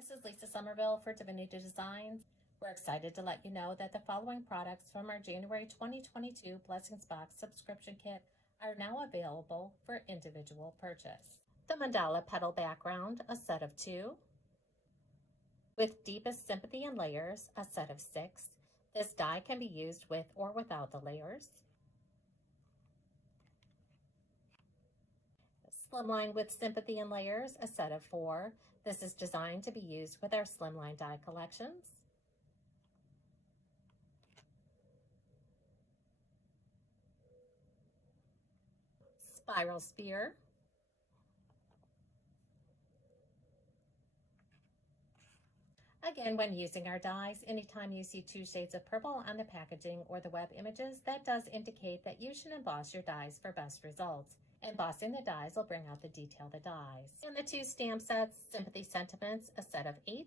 This is Lisa Somerville for Divinity Designs. We're excited to let you know that the following products from our January 2022 Blessings Box subscription kit are now available for individual purchase. The mandala petal background, a set of 2. With deepest sympathy and layers, a set of 6. This die can be used with or without the layers. Slimline with sympathy and layers, a set of 4. This is designed to be used with our slimline die collections. Spiral sphere. Again, when using our dies, anytime you see 2 shades of purple on the packaging or the web images, that does indicate that you should emboss your dies for best results. Embossing the dies will bring out the detail of the dies. And the 2 stamp sets, Sympathy Sentiments, a set of 8,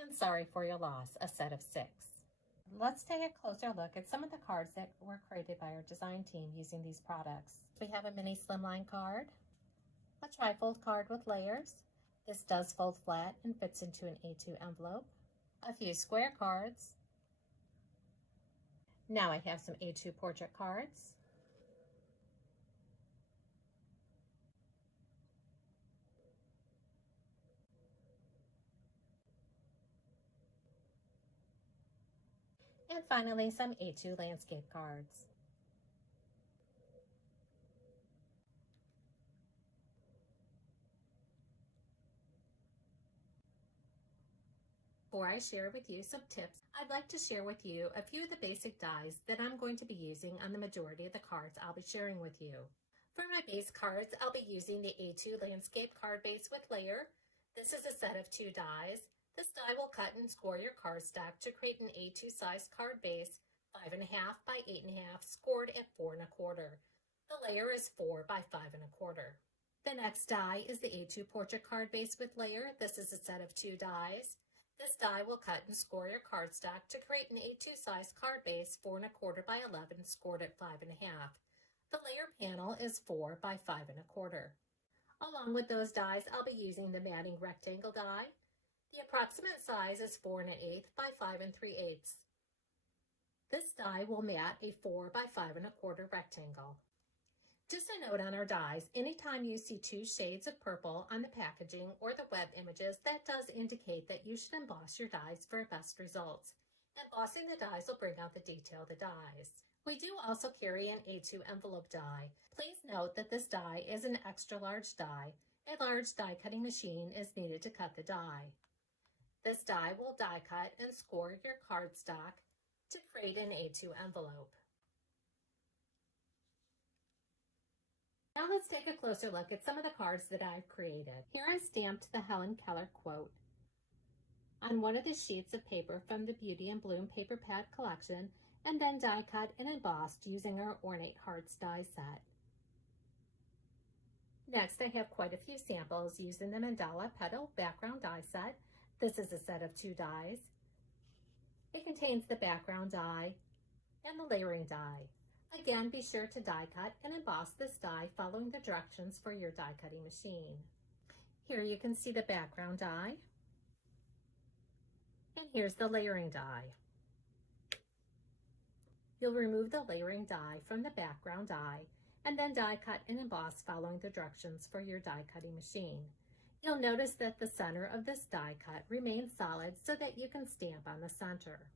and Sorry for Your Loss, a set of 6. Let's take a closer look at some of the cards that were created by our design team using these products. We have a mini slimline card, a trifold card with layers. This does fold flat and fits into an A2 envelope. A few square cards. Now I have some A2 portrait cards. And finally, some A2 landscape cards. Before I share with you some tips, I'd like to share with you a few of the basic dies that I'm going to be using on the majority of the cards I'll be sharing with you. For my base cards, I'll be using the A2 landscape card base with layer. This is a set of 2 dies. This die will cut and score your cardstock to create an A2 size card base, 5.5 by 8.5, scored at 4.25. The layer is 4 by 5.25. The next die is the A2 portrait card base with layer. This is a set of 2 dies. This die will cut and score your cardstock to create an A2 size card base, 4.25 by 11, scored at 5.5. The layer panel is 4 by 5.25. Along with those dies, I'll be using the matting rectangle die. The approximate size is 4 1/8 by 5 3/8. This die will mat a 4 by 5.25 rectangle. Just a note on our dies, anytime you see 2 shades of purple on the packaging or the web images, that does indicate that you should emboss your dies for best results. Embossing the dies will bring out the detail of the dies. We do also carry an A2 envelope die. Please note that this die is an extra large die. A large die cutting machine is needed to cut the die. This die will die cut and score your cardstock to create an A2 envelope. Now let's take a closer look at some of the cards that I've created. Here I stamped the Helen Keller quote on one of the sheets of paper from the Beauty and Bloom paper pad collection, and then die cut and embossed using our Ornate Hearts die set. Next, I have quite a few samples using the mandala petal background die set. This is a set of 2 dies. It contains the background die and the layering die. Again, be sure to die cut and emboss this die following the directions for your die cutting machine. Here you can see the background die. And here's the layering die. You'll remove the layering die from the background die and then die cut and emboss following the directions for your die cutting machine. You'll notice that the center of this die cut remains solid so that you can stamp on the center.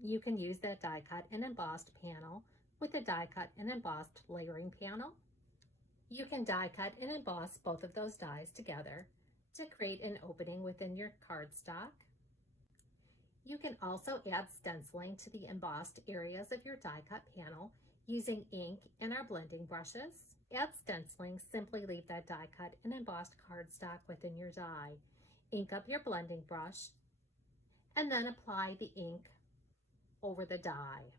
You can use that die cut and embossed panel with the die cut and embossed layering panel. You can die cut and emboss both of those dies together to create an opening within your cardstock. You can also add stenciling to the embossed areas of your die cut panel using ink and our blending brushes. Add stenciling, simply leave that die cut and embossed cardstock within your die. Ink up your blending brush and then apply the ink over the die.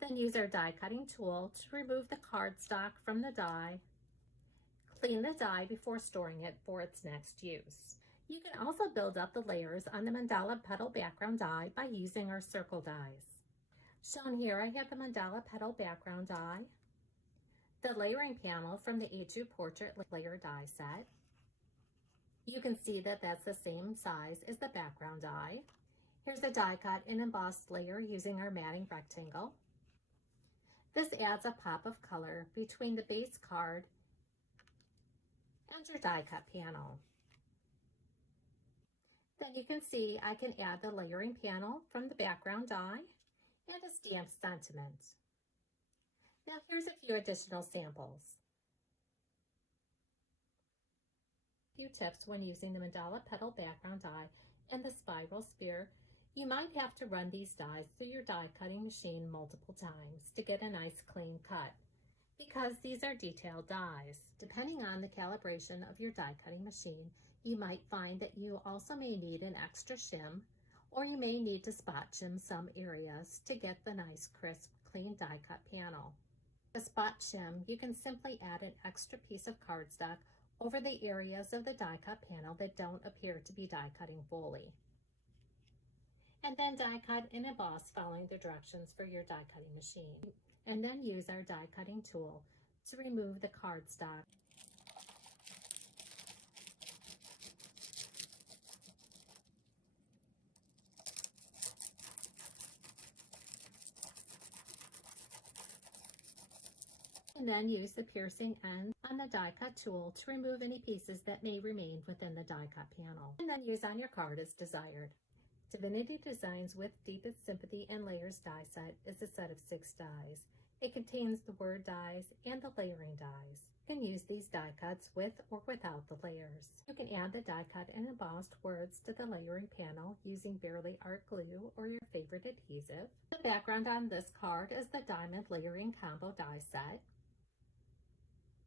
Then use our die cutting tool to remove the cardstock from the die. Clean the die before storing it for its next use. You can also build up the layers on the mandala petal background die by using our circle dies. Shown here, I have the mandala petal background die, the layering panel from the A2 portrait layer die set, You can see that that's the same size as the background die. Here's a die cut and embossed layer using our matting rectangle. This adds a pop of color between the base card and your die cut panel. Then you can see I can add the layering panel from the background die and a stamped sentiment. Now here's a few additional samples. A few tips when using the mandala petal background die and the spiral spear. You might have to run these dies through your die cutting machine multiple times to get a nice clean cut, because these are detailed dies. Depending on the calibration of your die cutting machine, you might find that you also may need an extra shim, or you may need to spot shim some areas to get the nice crisp clean die cut panel. To spot shim, you can simply add an extra piece of cardstock over the areas of the die cut panel that don't appear to be die cutting fully. And then die cut and emboss following the directions for your die cutting machine. And then use our die cutting tool to remove the cardstock. And then use the piercing end on the die cut tool to remove any pieces that may remain within the die cut panel. And then use on your card as desired. Divinity Designs with Deepest Sympathy and Layers die set is a set of 6 dies. It contains the word dies and the layering dies. You can use these die cuts with or without the layers. You can add the die cut and embossed words to the layering panel using Barely Art glue or your favorite adhesive. The background on this card is the Diamond Layering Combo die set.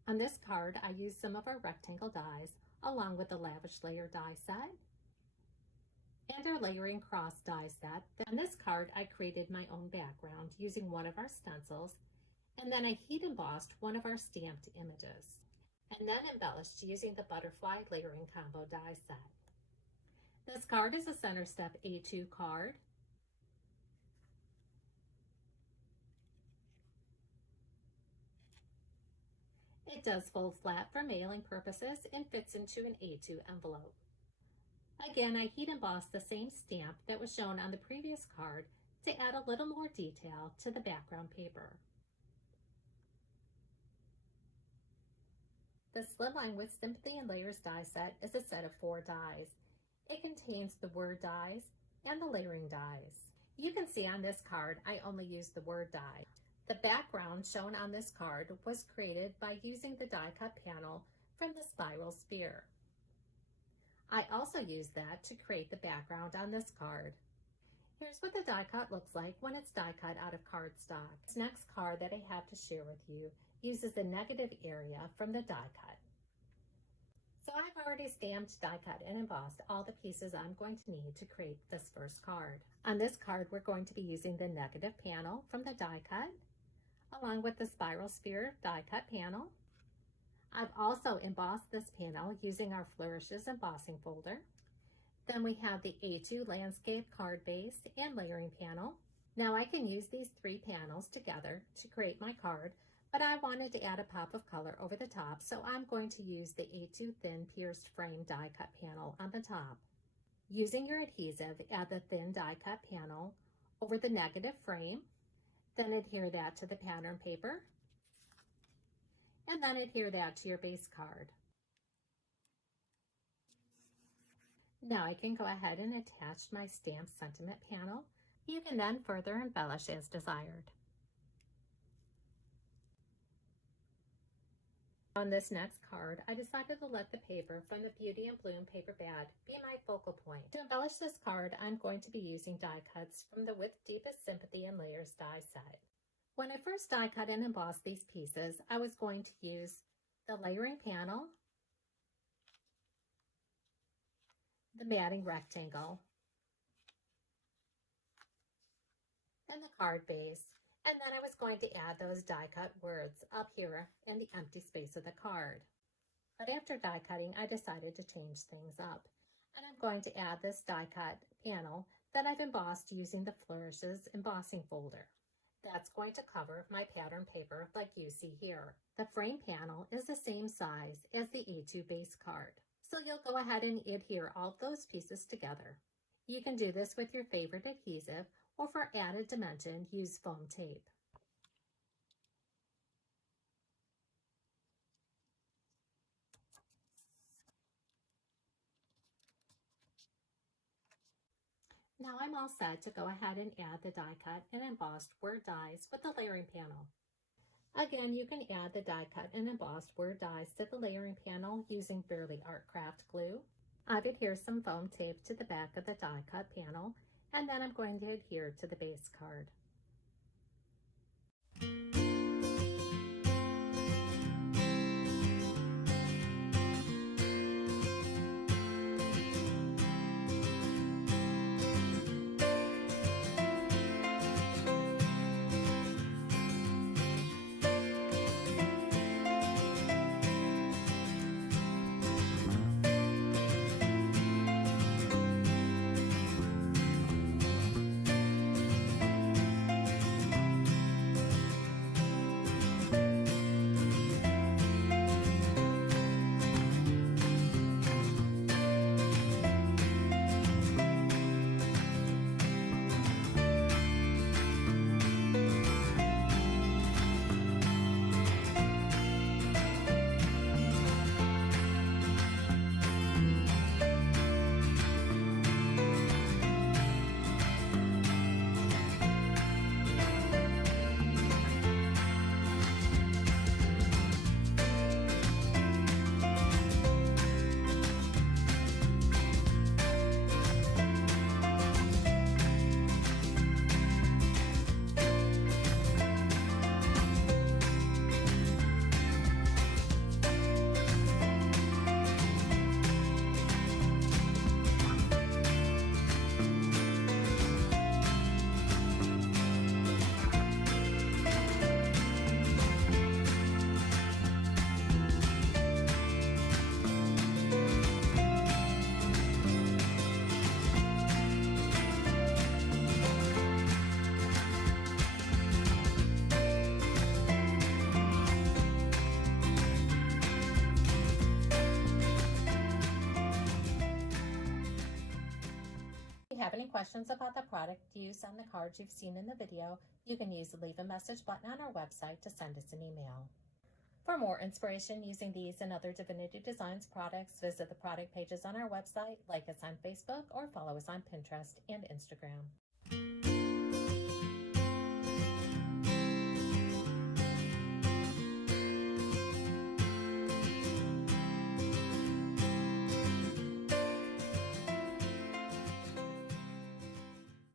On this card, I used some of our rectangle dies along with the Lavish Layer die set and our layering cross die set. On this card, I created my own background using one of our stencils, and then I heat embossed one of our stamped images, and then embellished using the butterfly layering combo die set. This card is a Center Step A2 card. It does fold flat for mailing purposes and fits into an A2 envelope. Again, I heat embossed the same stamp that was shown on the previous card to add a little more detail to the background paper. The Slimline with Sympathy and Layers die set is a set of 4 dies. It contains the word dies and the layering dies. You can see on this card I only used the word die. The background shown on this card was created by using the die cut panel from the spiral spear. I also used that to create the background on this card. Here's what the die cut looks like when it's die cut out of cardstock. This next card that I have to share with you uses the negative area from the die cut. So I've already stamped, die cut, and embossed all the pieces I'm going to need to create this first card. On this card, we're going to be using the negative panel from the die cut, along with the spiral spear die cut panel. I've also embossed this panel using our Flourishes embossing folder. Then we have the A2 landscape card base and layering panel. Now I can use these 3 panels together to create my card, but I wanted to add a pop of color over the top, so I'm going to use the A2 thin pierced frame die cut panel on the top. Using your adhesive, add the thin die cut panel over the negative frame, then adhere that to the pattern paper, and then adhere that to your base card. Now I can go ahead and attach my stamp sentiment panel. You can then further embellish as desired. On this next card, I decided to let the paper from the Beauty and Bloom paper pad be my focal point. To embellish this card, I'm going to be using die cuts from the With Deepest Sympathy and Layers die set. When I first die cut and embossed these pieces, I was going to use the layering panel, the matting rectangle, and the card base, and then I was going to add those die cut words up here in the empty space of the card. But after die cutting, I decided to change things up, and I'm going to add this die cut panel that I've embossed using the Flourishes embossing folder. That's going to cover my pattern paper like you see here. The frame panel is the same size as the A2 base card. So you'll go ahead and adhere all of those pieces together. You can do this with your favorite adhesive, or for added dimension, use foam tape. Now I'm all set to go ahead and add the die cut and embossed word dies with the layering panel. Again, you can add the die cut and embossed word dies to the layering panel using Fairly Art Craft glue. I've adhered some foam tape to the back of the die cut panel, and then I'm going to adhere to the base card. If you have any questions about the product used on the cards you've seen in the video, you can use the leave a message button on our website to send us an email. For more inspiration using these and other Divinity Designs products, visit the product pages on our website, like us on Facebook, or follow us on Pinterest and Instagram.